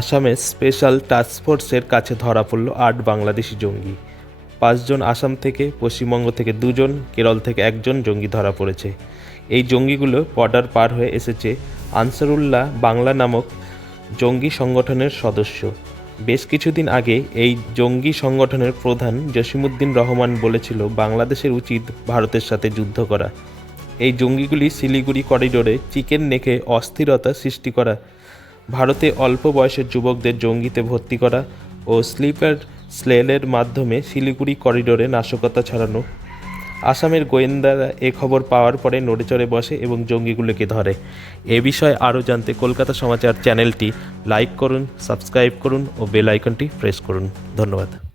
আসামের স্পেশাল টাস্কফোর্সের কাছে ধরা পড়ল আট বাংলাদেশি জঙ্গি। পাঁচজন আসাম থেকে, পশ্চিমবঙ্গ থেকে দুজন কেরল থেকে একজন জঙ্গি ধরা পড়েছে। এই জঙ্গিগুলো বর্ডার পার হয়ে এসেছে আনসারুল্লাহ বাংলা নামক জঙ্গি সংগঠনের সদস্য। বেশ কিছুদিন আগে এই জঙ্গি সংগঠনের প্রধান জসিমুদ্দিন রহমান বলেছিল, বাংলাদেশের উচিত ভারতের সাথে যুদ্ধ করা। এই জঙ্গিগুলি শিলিগুড়ি করিডোরে চিকেন নেখে অস্থিরতা সৃষ্টি করা। ভারতে অল্প বয়সের যুবকদের জঙ্গিতে ভর্তি করা ও স্লিপার স্লেলের মাধ্যমে শিলিগুড়ি করিডোরে নাশকতা ছড়ানো। আসামের গোয়েন্দারা এ খবর পাওয়ার পরে নড়েচড়ে বসে এবং জঙ্গিগুলোকে ধরে। এ বিষয়ে আরও জানতে কলকাতা সমাচার চ্যানেলটি লাইক করুন, সাবস্ক্রাইব করুন ও বেল আইকনটি প্রেস করুন। ধন্যবাদ।